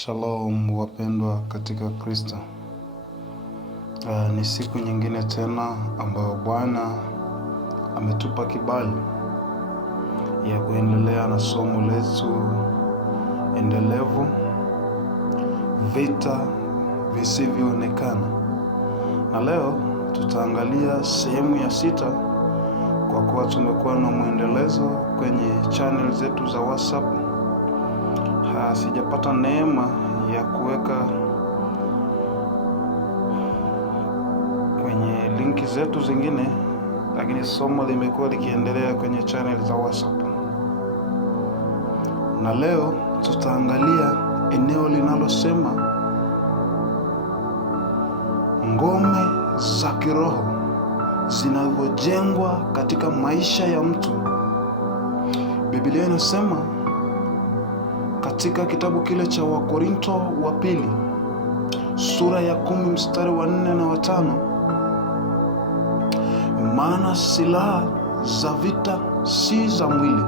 Shalom wapendwa katika Kristo. Ni siku nyingine tena ambayo Bwana ametupa kibali ya kuendelea na somo letu endelevu, vita visivyoonekana. Na leo tutaangalia sehemu ya 6, kwa kuwa tumekuwa na mwendelezo kwenye channel zetu za WhatsApp. Sijapata neema ya kuweka kwenye linki zetu zingine, lakini somo limekuwa likiendelea kwenye channel za WhatsApp. Na leo tutaangalia eneo linalosema ngome za kiroho zinavyojengwa katika maisha ya mtu. Biblia inasema katika kitabu kile cha Wakorinto wa pili sura ya 10 mstari wa 4 na wa 5, maana silaha za vita si za mwili,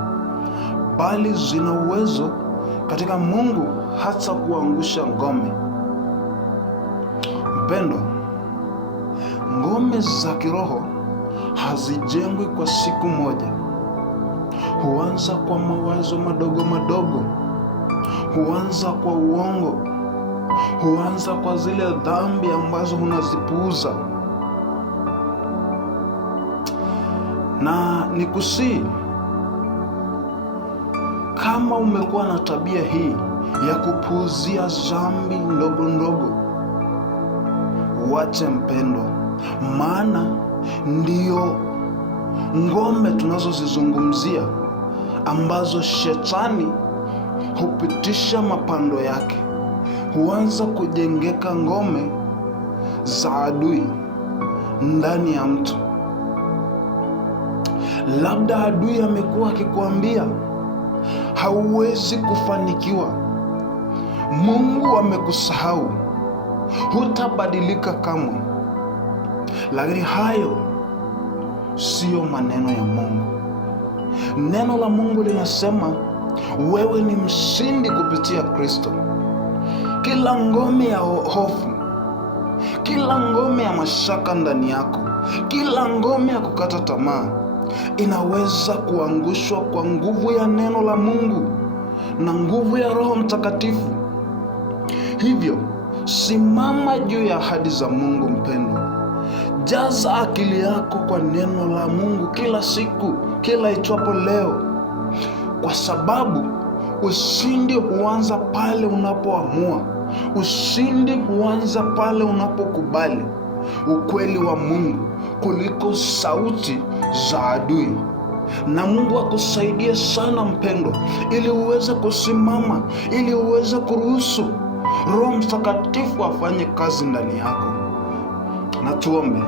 bali zina uwezo katika Mungu hata kuangusha ngome. Mpendwa, ngome za kiroho hazijengwi kwa siku moja. Huanza kwa mawazo madogo madogo, huanza kwa uongo, huanza kwa zile dhambi ambazo unazipuuza. Na nikusii, kama umekuwa na tabia hii ya kupuuzia dhambi ndogo ndogo, uache mpendwa, maana ndiyo ngome tunazozizungumzia ambazo shetani hupitisha mapando yake. Huanza kujengeka ngome za adui ndani ya mtu. Labda adui amekuwa akikwambia hauwezi kufanikiwa, Mungu amekusahau, hutabadilika kamwe. Lakini hayo sio maneno ya Mungu. Neno la Mungu linasema wewe ni mshindi kupitia Kristo. Kila ngome ya hofu, kila ngome ya mashaka ndani yako, kila ngome ya kukata tamaa inaweza kuangushwa kwa nguvu ya neno la Mungu na nguvu ya Roho Mtakatifu. Hivyo simama juu ya ahadi za Mungu mpendwa. Jaza akili yako kwa neno la Mungu kila siku, kila itwapo leo, kwa sababu ushindi huanza pale unapoamua. Ushindi huanza pale unapokubali ukweli wa Mungu kuliko sauti za adui. Na Mungu akusaidie sana mpendwa, ili uweze kusimama, ili uweze kuruhusu Roho Mtakatifu afanye kazi ndani yako. Na tuombe.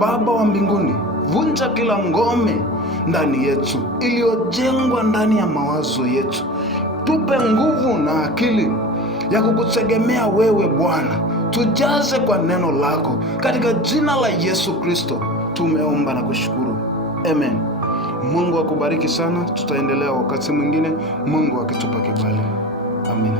Baba wa mbinguni, vunja kila ngome ndani yetu iliyojengwa ndani ya mawazo yetu. Tupe nguvu na akili ya kukutegemea wewe Bwana. Tujaze kwa neno lako, katika jina la Yesu Kristo tumeomba na kushukuru, amen. Mungu akubariki sana. Tutaendelea wakati mwingine, Mungu akitupa kibali. Amina.